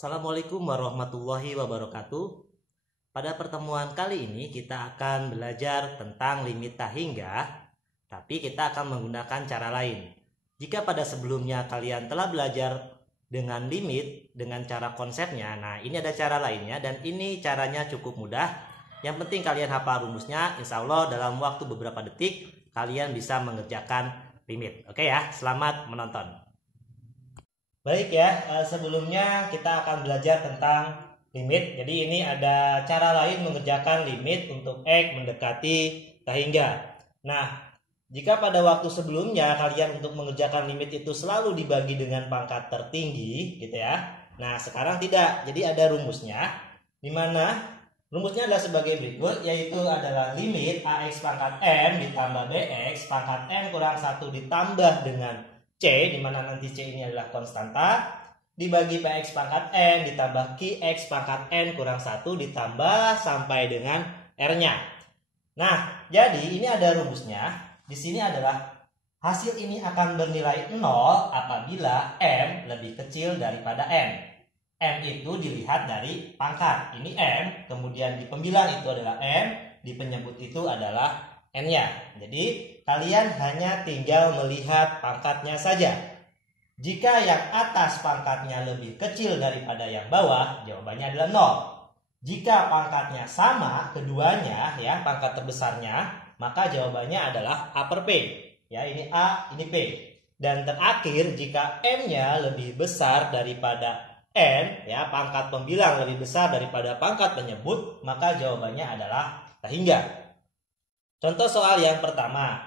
Assalamualaikum warahmatullahi wabarakatuh. Pada pertemuan kali ini kita akan belajar tentang limit tak hingga, tapi kita akan menggunakan cara lain. Jika pada sebelumnya kalian telah belajar dengan limit, dengan cara konsepnya, nah ini ada cara lainnya dan ini caranya cukup mudah. Yang penting kalian hafal rumusnya, insya Allah dalam waktu beberapa detik kalian bisa mengerjakan limit. Oke ya, selamat menonton. Baik ya, sebelumnya kita akan belajar tentang limit. Jadi ini ada cara lain mengerjakan limit untuk X mendekati tak hingga. Nah, jika pada waktu sebelumnya kalian untuk mengerjakan limit itu selalu dibagi dengan pangkat tertinggi gitu ya. Nah, sekarang tidak. Jadi ada rumusnya, di mana rumusnya adalah sebagai berikut, yaitu adalah limit AX pangkat N ditambah BX pangkat N kurang 1 ditambah dengan C, di mana nanti C ini adalah konstanta, dibagi PX pangkat N ditambah QX pangkat N kurang 1 ditambah sampai dengan R-nya. Nah, jadi ini ada rumusnya. Di sini adalah hasil ini akan bernilai 0 apabila M lebih kecil daripada N. M itu dilihat dari pangkat. Ini M, kemudian di pembilang itu adalah M, di penyebut itu adalah N-nya. Jadi kalian hanya tinggal melihat pangkatnya saja. Jika yang atas pangkatnya lebih kecil daripada yang bawah, jawabannya adalah 0. Jika pangkatnya sama keduanya ya, pangkat terbesarnya, maka jawabannya adalah upper P. Ya, ini A, ini P. Dan terakhir jika M-nya lebih besar daripada N, ya, pangkat pembilang lebih besar daripada pangkat penyebut, maka jawabannya adalah tak hingga. Contoh soal yang pertama,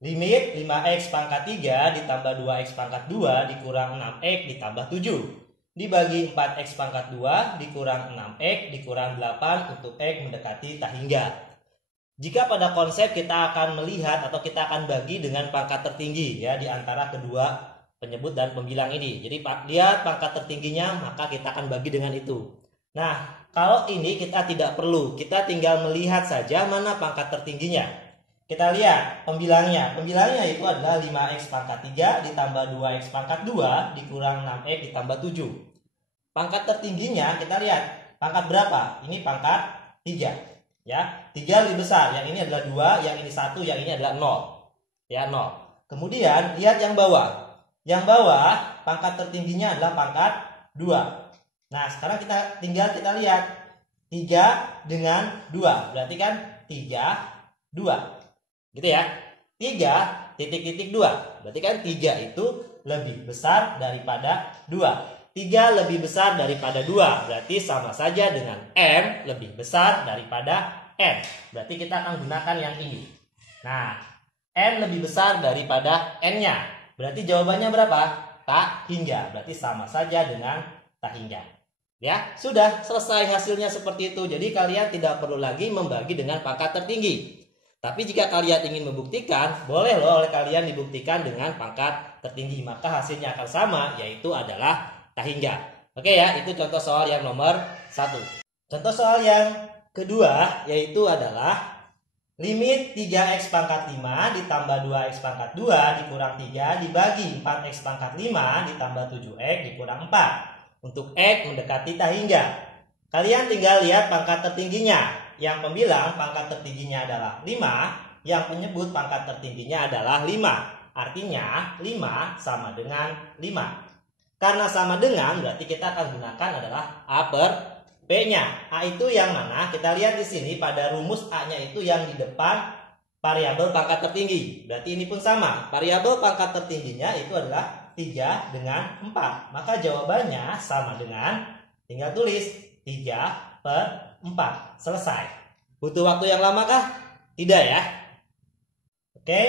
limit 5x pangkat 3 ditambah 2x pangkat 2 dikurang 6x ditambah 7 dibagi 4x pangkat 2 dikurang 6x dikurang 8 untuk x mendekati tak hingga. Jika pada konsep kita akan melihat atau kita akan bagi dengan pangkat tertinggi ya di antara kedua penyebut dan pembilang ini. Jadi lihat pangkat tertingginya, maka kita akan bagi dengan itu. Nah, kalau ini kita tidak perlu, kita tinggal melihat saja mana pangkat tertingginya. Kita lihat pembilangnya. Pembilangnya itu adalah 5x pangkat 3 ditambah 2x pangkat 2 dikurang 6x ditambah 7. Pangkat tertingginya kita lihat. Pangkat berapa? Ini pangkat 3. Ya, 3 lebih besar. Yang ini adalah 2, yang ini 1, yang ini adalah 0. Ya, 0. Kemudian lihat yang bawah. Yang bawah pangkat tertingginya adalah pangkat 2. Nah, sekarang kita lihat 3 dengan 2. Berarti kan 3, 2. Gitu ya. 3 titik-titik 2. Berarti kan 3 itu lebih besar daripada 2. 3 lebih besar daripada 2. Berarti sama saja dengan M lebih besar daripada N. Berarti kita akan gunakan yang ini. Nah, N lebih besar daripada N-nya. Berarti jawabannya berapa? Tak hingga. Berarti sama saja dengan tak hingga. Ya, sudah selesai hasilnya seperti itu. Jadi kalian tidak perlu lagi membagi dengan pangkat tertinggi. Tapi jika kalian ingin membuktikan, boleh loh oleh kalian dibuktikan dengan pangkat tertinggi. Maka hasilnya akan sama, yaitu adalah tak hingga. Oke ya, itu contoh soal yang nomor 1. Contoh soal yang kedua, yaitu adalah limit 3x pangkat 5 ditambah 2x pangkat 2 dikurang 3 dibagi 4x pangkat 5 ditambah 7x dikurang 4. Untuk X mendekati tak hingga. Kalian tinggal lihat pangkat tertingginya. Yang pembilang pangkat tertingginya adalah 5. Yang penyebut pangkat tertingginya adalah 5. Artinya 5 sama dengan 5. Karena sama dengan berarti kita akan gunakan adalah upper P-nya. A itu yang mana? Kita lihat di sini pada rumus A-nya itu yang di depan variabel pangkat tertinggi. Berarti ini pun sama. Variabel pangkat tertingginya itu adalah 3 dengan 4. Maka jawabannya sama dengan, tinggal tulis 3/4. Selesai. Butuh waktu yang lama kah? Tidak ya. Oke,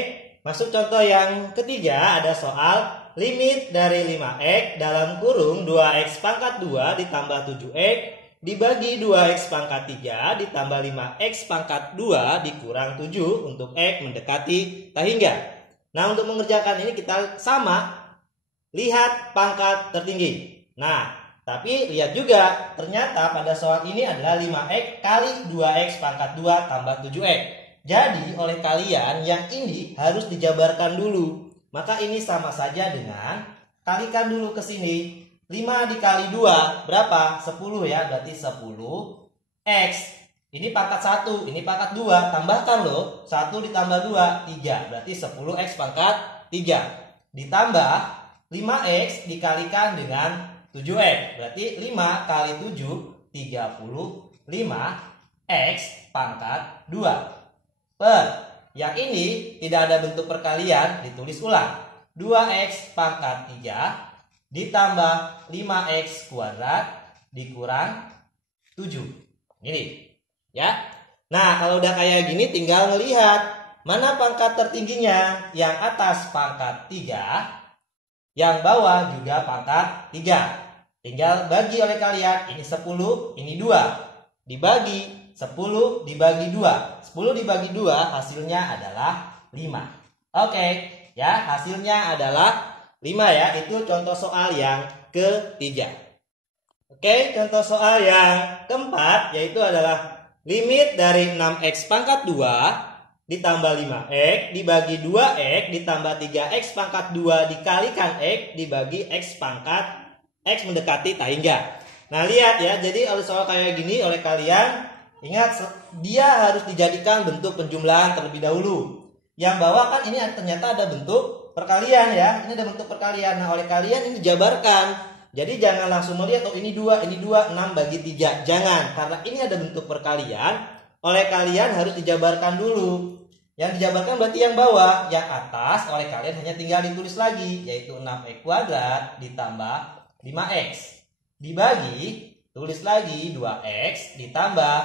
masuk contoh yang ketiga. Ada soal limit dari 5x dalam kurung 2x pangkat 2 ditambah 7x dibagi 2x pangkat 3 ditambah 5x pangkat 2 dikurang 7 untuk x mendekati tak hingga. Nah, untuk mengerjakan ini kita sama. Lihat pangkat tertinggi. Nah, tapi lihat juga ternyata pada soal ini adalah 5x kali 2x pangkat 2 tambah 7x. Jadi oleh kalian yang ini harus dijabarkan dulu. Maka ini sama saja dengan kalikan dulu ke sini. 5 dikali 2 berapa? 10 ya, berarti 10 X. Ini pangkat 1, ini pangkat 2. Tambahkan loh, 1 ditambah 2, 3. Berarti 10 X pangkat 3. Ditambah 5X dikalikan dengan 7X. Berarti 5 kali 7, 35 X pangkat 2. Per, yang ini tidak ada bentuk perkalian, ditulis ulang. 2X pangkat 3 ditambah 5X kuadrat dikurang 7. Ini ya. Nah, kalau udah kayak gini tinggal ngelihat mana pangkat tertingginya. Yang atas pangkat 3, yang bawah juga pangkat 3. Tinggal bagi oleh kalian. Ini 10, ini 2. Dibagi 10 dibagi 2. 10 dibagi 2 hasilnya adalah 5. Oke, ya, hasilnya adalah 5 ya. Itu contoh soal yang ketiga. Oke, contoh soal yang keempat yaitu adalah limit dari 6X pangkat 2 ditambah 5X dibagi 2X ditambah 3X pangkat 2 dikalikan X dibagi X pangkat X mendekati tahingga. Nah, lihat ya, jadi oleh soal kayak gini oleh kalian, ingat dia harus dijadikan bentuk penjumlahan terlebih dahulu. Yang bawah kan ini ternyata ada bentuk perkalian ya, ini ada bentuk perkalian. Nah, oleh kalian ini dijabarkan. Jadi jangan langsung melihat oh ini 2, 6 bagi 3. Jangan, karena ini ada bentuk perkalian, oleh kalian harus dijabarkan dulu. Yang dijabarkan berarti yang bawah, yang atas oleh kalian hanya tinggal ditulis lagi, yaitu 6X kuadrat ditambah 5X. Dibagi, tulis lagi 2X ditambah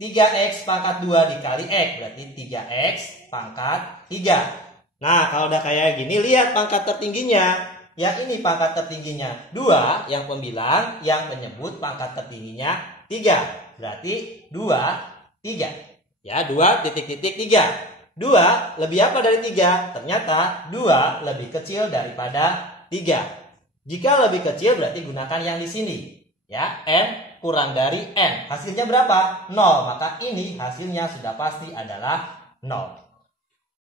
3X pangkat 2 dikali X, berarti 3X pangkat 3. Nah, kalau udah kayak gini, lihat pangkat tertingginya. Yang ini pangkat tertingginya 2, yang pembilang, yang penyebut pangkat tertingginya 3. Berarti 2, 3. Ya, 2 titik titik 3. 2 lebih apa dari 3? Ternyata 2 lebih kecil daripada 3. Jika lebih kecil berarti gunakan yang di sini. Ya, N kurang dari N. Hasilnya berapa? 0. Maka ini hasilnya sudah pasti adalah 0.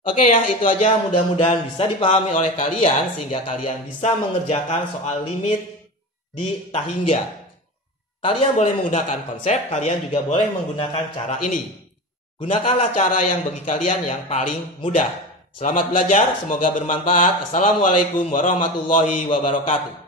Oke ya, itu aja, mudah-mudahan bisa dipahami oleh kalian sehingga kalian bisa mengerjakan soal limit di tahingga. Kalian boleh menggunakan konsep, kalian juga boleh menggunakan cara ini. Gunakanlah cara yang bagi kalian yang paling mudah. Selamat belajar, semoga bermanfaat. Assalamualaikum warahmatullahi wabarakatuh.